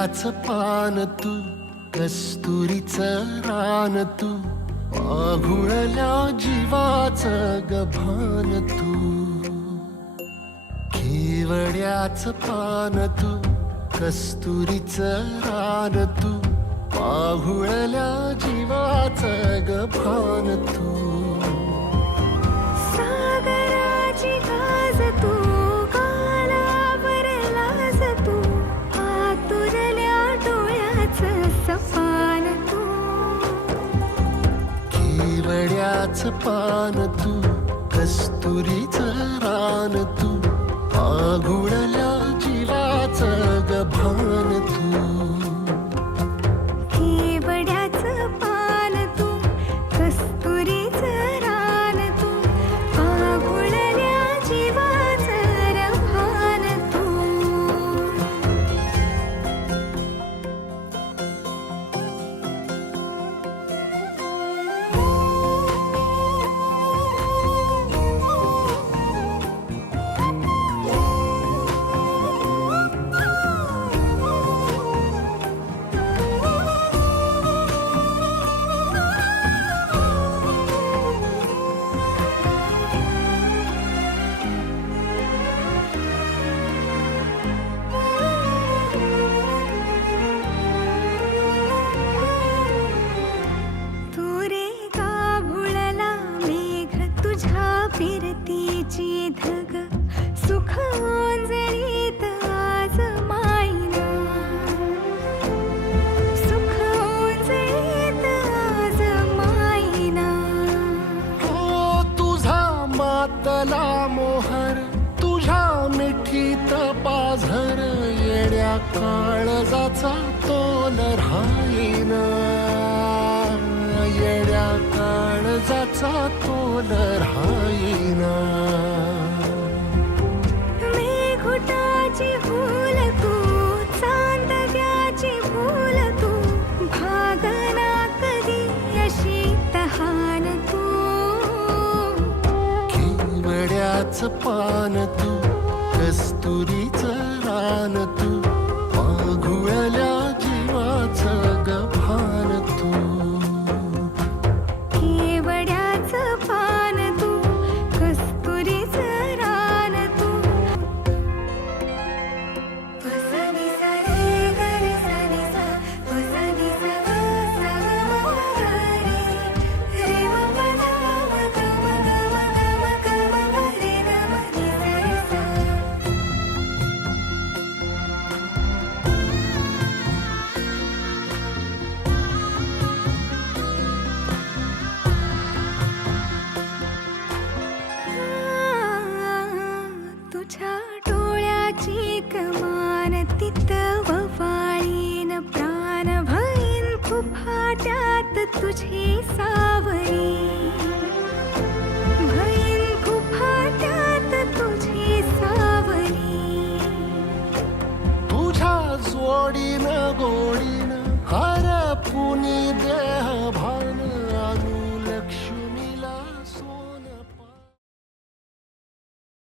केवड्याचं पान तू, कस्तुरीचं रान तू, आघुळल्या जीवाचं गभान तू. केवड्याचं पान तू, कस्तुरीचं रान तू, आघुळल्या जीवाचं गभान तू. सागराची गाज तू, गालावर लाज तू, आतुरल्या डोळ्याचं सपान तू. केवड्याचं पान तू, कस्तुरीचं रान तू, आघुळल्या जीवाचं गभान तू. केवड्याचं पान तू, कस्तुरीचं रान तू, आघुळल्या जीवाचं रभान तू. फिरतीची धग सुख ओंजळीत आज मायना. सुख ओंजळीत आज मायना. हो तुझा मातला मोहर, तुझ्या मिठीत पाझर, येड्या काळजाचा तोल राहीना. येड्या काळजाचा तोल राहीना. मेघुटाची फूल तू, चांदण्याची फूल तू, भागना कधी अशी तहान तू. केवड्याचं पान तू, कस्तुरीचं रान तू, आघुळल्या जीवाचं गभान तू. केवड्याचं पान तू, कस्तुरीचं रान तू. सा नि सा रे ग रे सा नि सा, सा नि सा ग सा ग म ग रे, रे म प ध म ग म ग म ग म ग म ग रे ग म नि सा रे सा. तुझ्या डोळ्याची कमान तिथं ववाळीन प्राण भईन फुफाट्यात तुझी सावरी. भईन फुफाट्यात तुझी सावरी. तुझ्या जोडीनं गोडीनं हरपुनी देह